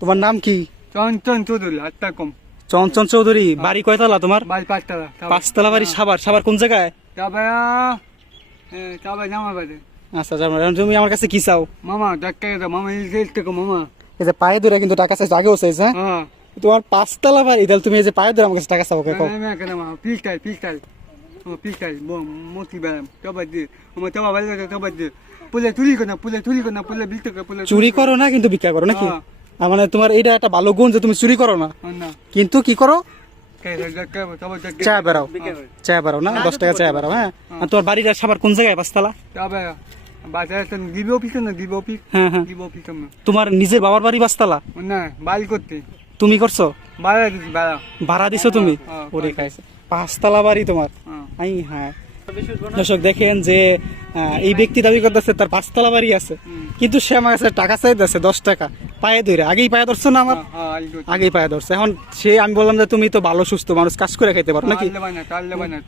তোমার নাম কি? চঞ্চল চৌধুরী, আটটা কম। চঞ্চল চৌধুরী। বাড়ি কয়তলা তোমার? বাড়ি পাঁচতলা। পাঁচতলা বাড়ি। সাভার? সাভার কোন জায়গায়? তারপরে জামা বাড়ি। আচ্ছা এখন তুমি আমার কাছে কি চাও? মামা ডাক্তার মামা থেকে মামা। এই যে পায়ে ধরে কিন্তু টাকা চাইছো, আগেও চাইছে। হ্যাঁ, হ্যাঁ তোমার পাঁচতলা বাড়ি, তাহলে তুমি এই যে পায়ে ধরে আমার কাছে টাকা চাও কে? পিস্টাই মোটি বেড়াম তবা দিয়ে আমার তবা বাড়ি তবা দিয়ে পুলে চুরি করে না, পুলে বিলতে পুলে চুরি করো না কিন্তু ভিক্ষা করো নাকি? হ্যাঁ। মানে তোমার এইটা একটা ভালো গুণ যে তুমি চুরি করো না, না কিন্তু কি করো? তবা চা বেড়াও। চা বেড়াও না, 10 টাকা চা বেড়াও। হ্যাঁ, আর তোমার বাড়িটা সাভার কোন জায়গায়? পাঁচতলা? তবে বাজার দিব অফিস না, দিব অফিস। হ্যাঁ হ্যাঁ। দিব অফিস না তোমার নিজের বাবার বাড়ি পাঁচতলা? না বাড়ি করতে তুমি করছো? বাড়া দিছি বাড়া। ভাড়া দিছো তুমি? হ্যাঁ, ওরে খাইছে। পাঁচতলা বাড়ি তোমার? হ্যাঁ। দর্শক দেখেন যে এই ব্যক্তি দাবি করতেছে তার পাঁচতলা বাড়ি আছে, কিন্তু সে আমার কাছে টাকা চাইতেছে 10 টাকা পায়ে ধরে। আগেই পায়ে ধরছো না আমার? আগেই পায়ে ধরছে। এখন সে আমি বললাম যে তুমি তো ভালো সুস্থ মানুষ, কাজ করে খাইতে পারো নাকি?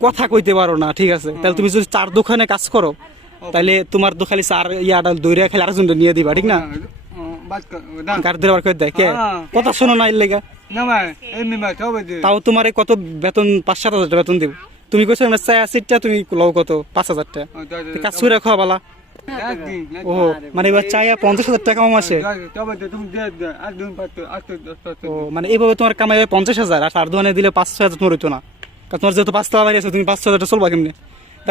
কথা কইতে পারো না, ঠিক আছে। তাহলে তুমি যদি চার দোকানে কাজ করো, তাহলে তোমার তো খালি চার ইয়াটা দৌড়ে খালি আরেকজনটা নিয়ে দিবা, ঠিক না? কার ধরে বার করে দেয় কে? কথা শোনো না এর লেগা। তাও তোমার কত বেতন? 5-7 হাজার বেতন দিব। তুমি কইছো না চাই সিটটা, তুমি লও কত? 5,000 টাকা। কাজ করে খাওয়া বালা। ও মানে এবার চাইয়া 50,000 টাকা মাসে? ও মানে এইভাবে তোমার কামাই হয় 50,000, আর 4 দোকানে দিলে 5-6 হাজার তোমার হইতো না? তোমার যেহেতু 5 টাকা বাড়ি আছে, তুমি 5-6 হাজার চলবা কেমনে?